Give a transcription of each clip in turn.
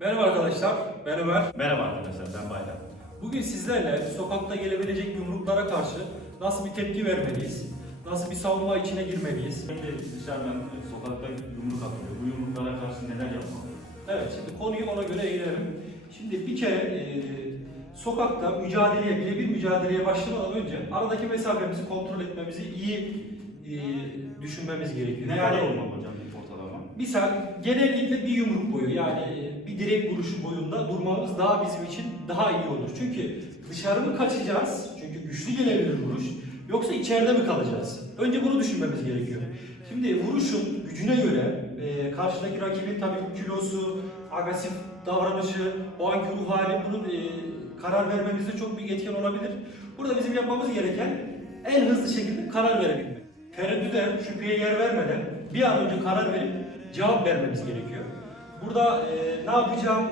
Merhaba arkadaşlar, ben Ömer. Merhaba arkadaşlar ben Bayram. Bugün sizlerle sokakta gelebilecek yumruklara karşı nasıl bir tepki vermeliyiz, nasıl bir savunma içine girmeliyiz. Şimdi dışarıdan sokakta yumruk atılıyor. Bu yumruklara karşı neler yapmalı? Evet, şimdi konuyu ona göre eğilelim. Şimdi bir kere e, sokakta mücadeleye, birebir mücadeleye başlamadan önce aradaki mesafemizi kontrol etmemizi iyi e, düşünmemiz gerekiyor. Ne kadar olmalı hocam ilk ortalama? Misal genellikle bir yumruk boyu yani e, bir direk vuruşu boyunda durmamız daha bizim için daha iyi olur. Çünkü dışarı mı kaçacağız? Çünkü güçlü gelebilir vuruş. Yoksa içeride mi kalacağız? Önce bunu düşünmemiz gerekiyor. Şimdi vuruşun gücüne göre e, karşıdaki rakibin tabii kilosu, agresif davranışı, o anki ruh hali bunun e, karar vermemizde çok büyük etken olabilir. Burada bizim yapmamız gereken en hızlı şekilde karar verebilmek. Tereddüde, şüpheye yer vermeden bir an önce karar verip cevap vermemiz gerekiyor. Burada e, ne yapacağım,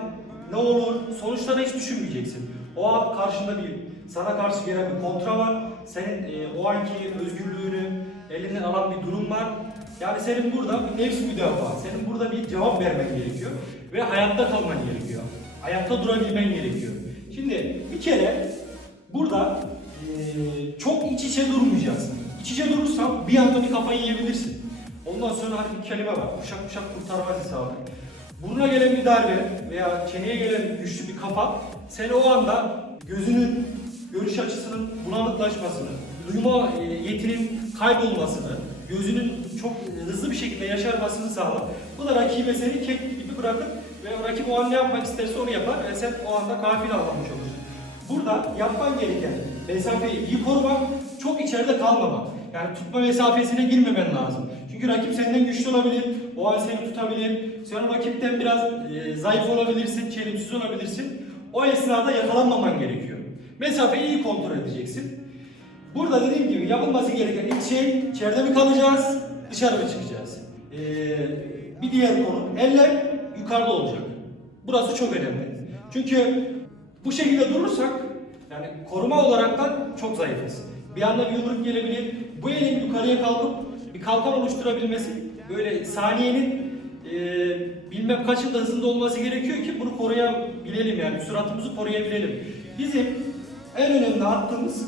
ne olur, sonuçları hiç düşünmeyeceksin. O an karşında bir, sana karşı gelen bir kontra var. Senin e, o anki özgürlüğünü elinden alan bir durum var. Yani senin burada bir nefs müdafaa, senin burada bir cevap vermen gerekiyor. Ve hayatta kalman gerekiyor. Hayatta durabilmen gerekiyor. Şimdi bir kere burada e, çok iç içe durmayacaksın. İç içe durursan bir anda bir kafayı yiyebilirsin. Ondan sonra hani bir kelime var. Uşak uşak kurtarmaz hesabı. Buruna gelen bir darbe veya çeneye gelen güçlü bir kafa seni o anda gözünün görüş açısının bulanıklaşmasını, duyma e, yetinin kaybolmasını, gözünün çok hızlı bir şekilde yaşarmasını sağlar. Bu da rakibe seni kek gibi bırakır ve rakip o an ne yapmak isterse onu yapar ve sen o anda kafil almamış olursun. Burada yapman gereken mesafeyi iyi korumak, çok içeride kalmamak. Yani tutma mesafesine girmemen lazım. Çünkü rakip senden güçlü olabilir, o an seni tutabilir. Sen rakipten biraz e, zayıf olabilirsin, çelimsiz olabilirsin. O esnada yakalanmaman gerekiyor. Mesafeyi iyi kontrol edeceksin. Burada dediğim gibi yapılması gereken ilk şey içeride mi kalacağız, dışarı mı çıkacağız? Ee, bir diğer konu eller yukarıda olacak. Burası çok önemli. Çünkü bu şekilde durursak yani koruma olaraktan çok zayıfız. Bir anda bir yumruk gelebilir. Bu elin yukarıya kalkıp bir kalkan oluşturabilmesi böyle saniyenin e, bilmem kaçında hızında olması gerekiyor ki bunu koruyabilelim yani süratimizi koruyabilelim. Bizim en önemli hattımız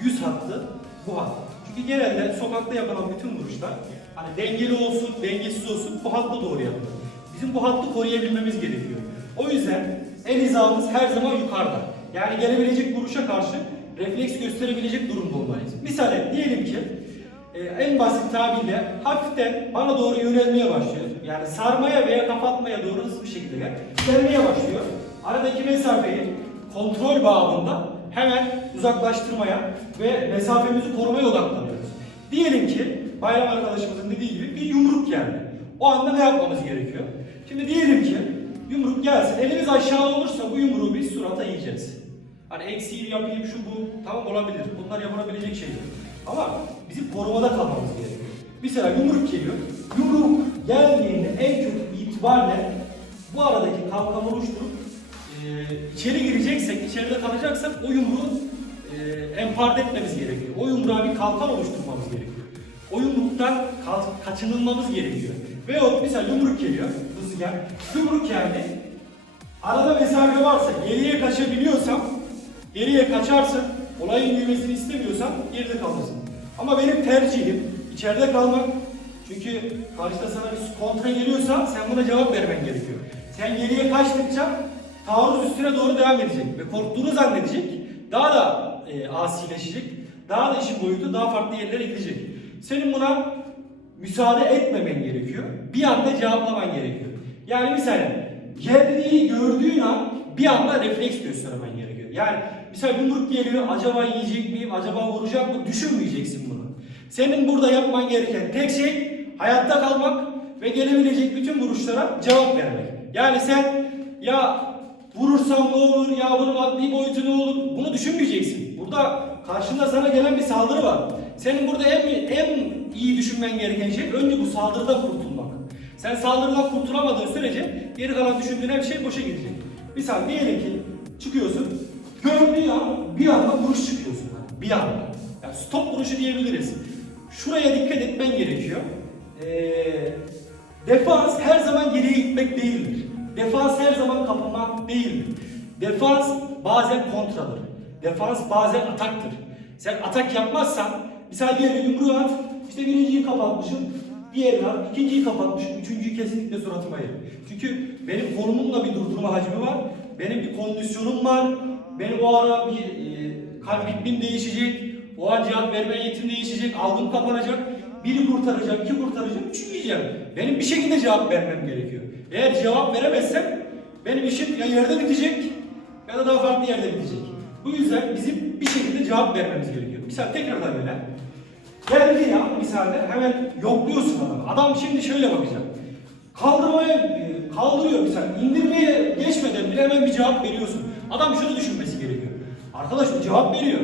yüz hattı bu hat. Çünkü genelde sokakta yapılan bütün vuruşlar hani dengeli olsun, dengesiz olsun bu hatta doğru yapılır. Bizim bu hattı koruyabilmemiz gerekiyor. O yüzden el hizamız her zaman yukarıda. Yani gelebilecek vuruşa karşı refleks gösterebilecek durumda olmalıyız. Misal diyelim ki e, en basit tabirle hafiften bana doğru yönelmeye başlıyor. Yani sarmaya veya kapatmaya doğru hızlı bir şekilde gel. Gelmeye başlıyor. Aradaki mesafeyi kontrol babında hemen uzaklaştırmaya ve mesafemizi korumaya odaklanıyoruz. Diyelim ki Bayram arkadaşımızın dediği gibi bir yumruk geldi. O anda ne yapmamız gerekiyor? Şimdi diyelim ki yumruk gelsin. Elimiz aşağı olursa bu yumruğu biz surata yiyeceğiz. Hani eksiği yapayım şu bu tamam olabilir. Bunlar yapılabilecek şeyler. Ama bizim korumada kalmamız gerekiyor. Mesela yumruk geliyor. Yumruk geldiğinde en kötü itibarla bu aradaki kalkanı oluşturup e, içeri gireceksek, içeride kalacaksak o yumruğu e, empart etmemiz gerekiyor. O yumruğa bir kalkan oluşturmamız gerekiyor. O yumruktan ka- kaçınılmamız gerekiyor. Ve o mesela yumruk geliyor, gel. Yumruk geldi. Arada mesafe varsa, geriye kaçabiliyorsam, geriye kaçarsın. Olayın büyümesini istemiyorsan geride kalırsın. Ama benim tercihim içeride kalmak. Çünkü karşıda sana bir kontra geliyorsa sen buna cevap vermen gerekiyor. Sen geriye kaçtıkça taarruz üstüne doğru devam edecek ve korktuğunu zannedecek. Daha da e, asileşecek. Daha da işin boyutu daha farklı yerlere gidecek. Senin buna müsaade etmemen gerekiyor. Bir anda cevaplaman gerekiyor. Yani misal geldiği gördüğün an bir anda refleks göstermen gerekiyor. Yani misal yumruk geliyor acaba yiyecek miyim, acaba vuracak mı düşünmeyeceksin bunu. Senin burada yapman gereken tek şey hayatta kalmak ve gelebilecek bütün vuruşlara cevap vermek. Yani sen ya vurursam ne olur ya bunun maddi boyutu ne olur bunu düşünmeyeceksin. Burada karşında sana gelen bir saldırı var. Senin burada en, en iyi düşünmen gereken şey önce bu saldırıdan kurtulmak. Sen saldırıdan kurtulamadığın sürece geri kalan düşündüğün her şey boşa gidecek. Misal diyelim ki çıkıyorsun, gördüğün an bir anda vuruş çıkıyorsun. Bir anda. Yani stop vuruşu diyebiliriz. Şuraya dikkat etmen gerekiyor. Ee, defans her zaman geriye gitmek değildir. defans her zaman kapamak değildir. Defans bazen kontradır. Defans bazen ataktır. Sen atak yapmazsan, misal diyelim yumruğu at, işte birinciyi kapatmışım, diğerini at, ikinciyi kapatmışım, üçüncüyü kesinlikle suratıma yerim. Çünkü benim konumumla bir durdurma hacmi var, benim bir kondisyonum var, benim o ara bir e, kalp ritmim değişecek, o an cevap verme yetim değişecek, algım kapanacak, biri kurtaracak, iki kurtaracak, üçü yiyeceğim. Benim bir şekilde cevap vermem gerekiyor. Eğer cevap veremezsem benim işim ya yerde bitecek ya da daha farklı yerde bitecek. Bu yüzden bizim bir şekilde cevap vermemiz gerekiyor. Misal tekrardan böyle. Geldi ya misalde hemen yokluyorsun adamı. Adam şimdi şöyle bakacak. Kaldırmaya e, kaldırıyor misal. İndirmeye geçmeden bile hemen bir cevap veriyorsun. Adam şunu düşünmesi gerekiyor. Arkadaş bu cevap veriyor.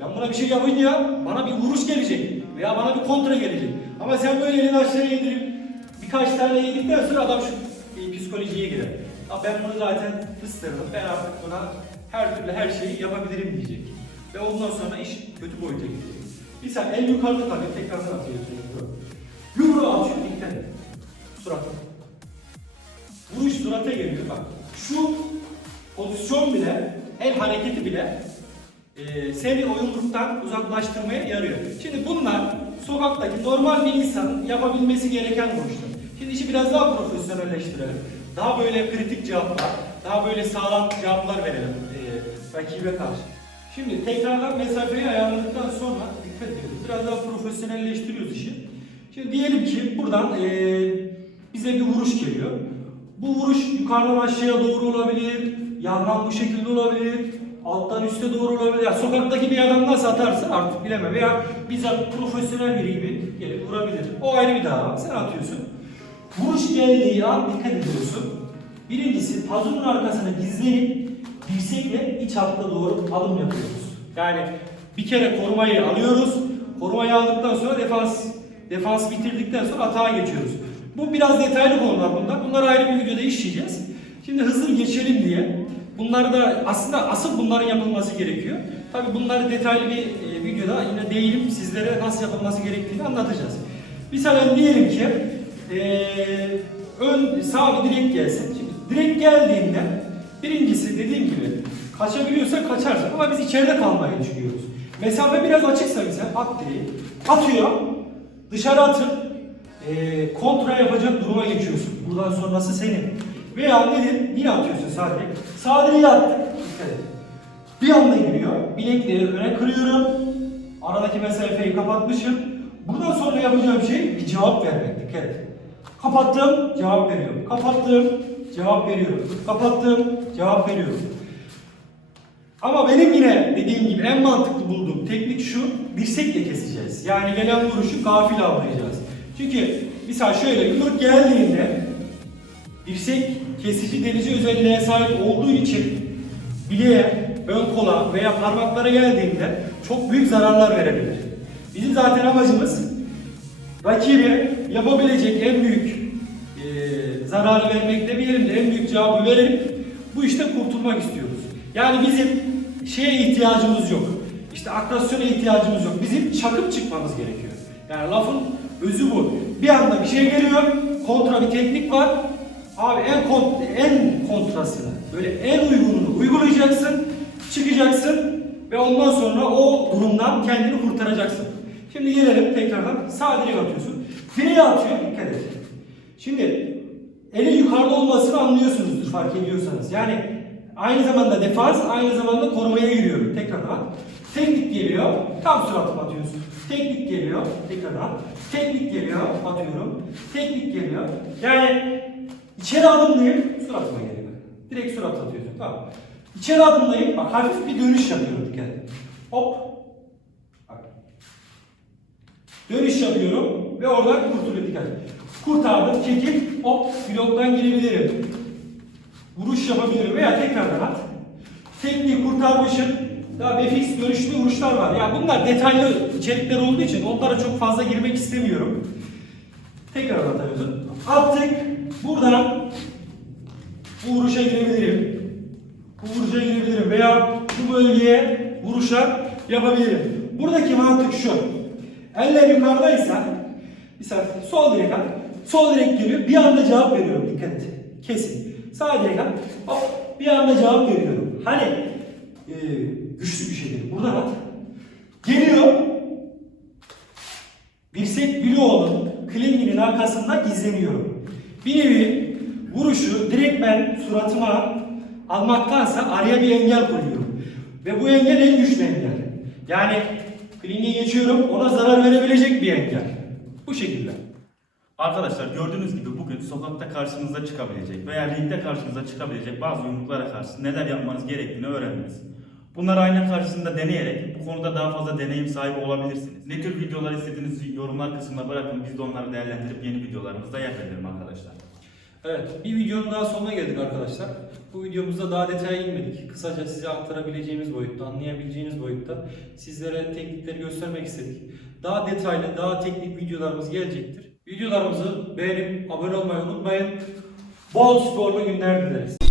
Ben buna bir şey yapınca bana bir vuruş gelecek veya bana bir kontra gelecek. Ama sen böyle elini aşağıya indirip birkaç tane yedikten sonra adam şu e, psikolojiye girer. Ya ben bunu zaten fıstırdım. Ben artık buna her türlü her şeyi yapabilirim diyecek. Ve ondan sonra iş kötü boyuta gidecek. Misal el yukarıda tabii tekrardan atıyor. Yumruğu atıyor dikkat et. Surata. Vuruş surata geliyor bak. Şu pozisyon bile, el hareketi bile e, seni o yumruktan uzaklaştırmaya yarıyor. Şimdi bunlar sokaktaki normal bir insanın yapabilmesi gereken vuruşlar. Şimdi işi biraz daha profesyonelleştirelim. Daha böyle kritik cevaplar, daha böyle sağlam cevaplar verelim e, rakibe karşı. Şimdi tekrardan mesafeyi ayarladıktan sonra dikkat ediyoruz. Biraz daha profesyonelleştiriyoruz işi. Şimdi diyelim ki buradan e, bize bir vuruş geliyor. Bu vuruş yukarıdan aşağıya doğru olabilir, yandan bu şekilde olabilir, alttan üste doğru olabilir. Yani sokaktaki bir adam nasıl atarsa artık bilemem. Veya bizzat profesyonel biri gibi gelip vurabilir. O ayrı bir dava. Sen atıyorsun. Vuruş geldiği an dikkat ediyorsun. Birincisi pazunun arkasına gizlenip dirsekle iç hatta doğru adım yapıyoruz. Yani bir kere korumayı alıyoruz. Korumayı aldıktan sonra defans defans bitirdikten sonra atağa geçiyoruz. Bu biraz detaylı konular bunlar. Bunları ayrı bir videoda işleyeceğiz. Şimdi hızlı geçelim diye. Bunları da aslında asıl bunların yapılması gerekiyor. Tabi bunları detaylı bir e, videoda yine değilim sizlere nasıl yapılması gerektiğini anlatacağız. Mesela diyelim ki e, ön sağ bir direk gelsin. Şimdi direk geldiğinde birincisi dediğim gibi kaçabiliyorsa kaçarsın ama biz içeride kalmayı düşünüyoruz. Mesafe biraz açıksa mesela at direği atıyor dışarı atıp e, kontra yapacak duruma geçiyorsun. Buradan sonrası senin. Veya nedir? Yine atıyorsun. Sağ direği attık. Dikkat et. Bir anda giriyor. Bilekleri öne kırıyorum. Aradaki mesafeyi kapatmışım. Buradan sonra yapacağım şey bir cevap vermek. Dikkat et. Kapattım, cevap veriyorum. Kapattım, cevap veriyorum. Kapattım, cevap veriyorum. Ama benim yine dediğim gibi en mantıklı bulduğum teknik şu, dirsekle keseceğiz. Yani gelen vuruşu gafil avlayacağız. Çünkü misal şöyle yumruk geldiğinde dirsek kesici delici özelliğe sahip olduğu için bileğe, ön kola veya parmaklara geldiğinde çok büyük zararlar verebilir. Bizim zaten amacımız rakibe yapabilecek en büyük e, zararı vermekte bir yerinde en büyük cevabı verip bu işte kurtulmak istiyoruz. Yani bizim şeye ihtiyacımız yok. İşte akrasyona ihtiyacımız yok. Bizim çakıp çıkmamız gerekiyor. Yani lafın özü bu. Bir anda bir şey geliyor, kontra bir teknik var. Abi en kont en kontrasını, böyle en uygununu uygulayacaksın, çıkacaksın ve ondan sonra o durumdan kendini kurtaracaksın. Şimdi gelelim tekrardan sağ direğe atıyorsun. Direğe atıyor, dikkat et. Şimdi elin yukarıda olmasını anlıyorsunuzdur fark ediyorsanız. Yani aynı zamanda defans, aynı zamanda korumaya giriyorum. Tekrardan. Teknik geliyor, tam suratıma atıyorsun. Teknik geliyor, tekrardan. Teknik geliyor, atıyorum. Teknik geliyor. Yani içeri adımlayıp suratıma geliyor. Direkt surat atıyorsun. Tamam. İçeri adımlayıp bak hafif bir dönüş yapıyorum dikkat et. Hop. Bak. Dönüş yapıyorum ve oradan kurtuluyor dikkat et. Kurtardım, çekip hop bloktan girebilirim. Vuruş yapabilirim veya tekrardan at. Tekniği kurtarmışım. Daha befix dönüşlü vuruşlar var. Ya bunlar detaylı içerikler olduğu için onlara çok fazla girmek istemiyorum. Tekrar atıyorsun. Attık. Buradan bu vuruşa girebilirim. Bu vuruşa girebilirim veya bu bölgeye vuruşa yapabilirim. Buradaki mantık şu. Eller yukarıdaysa misal sol direk at. Sol direk geliyor. Bir anda cevap veriyorum. Dikkat et. Kesin. Sağa diyecek hop bir anda cevap veriyorum. Hani e, güçlü bir şey değil. Buradan at. Geliyor. Dirsek bloğunun klinginin arkasında gizleniyorum. Bir nevi vuruşu direkt ben suratıma almaktansa araya bir engel koyuyorum. Ve bu engel en güçlü engel. Yani klinge geçiyorum ona zarar verebilecek bir engel. Bu şekilde. Arkadaşlar gördüğünüz gibi bugün sokakta karşınıza çıkabilecek veya ringde karşınıza çıkabilecek bazı yumruklara karşı neler yapmanız gerektiğini öğrendiniz. Bunları ayna karşısında deneyerek bu konuda daha fazla deneyim sahibi olabilirsiniz. Ne tür videolar istediğinizi yorumlar kısmına bırakın biz de onları değerlendirip yeni videolarımızda yer verelim arkadaşlar. Evet, bir videonun daha sonuna geldik arkadaşlar. Bu videomuzda daha detaya inmedik. Kısaca size aktarabileceğimiz boyutta, anlayabileceğiniz boyutta sizlere teknikleri göstermek istedik. Daha detaylı, daha teknik videolarımız gelecektir. Videolarımızı beğenip abone olmayı unutmayın. Bol sporlu günler dileriz.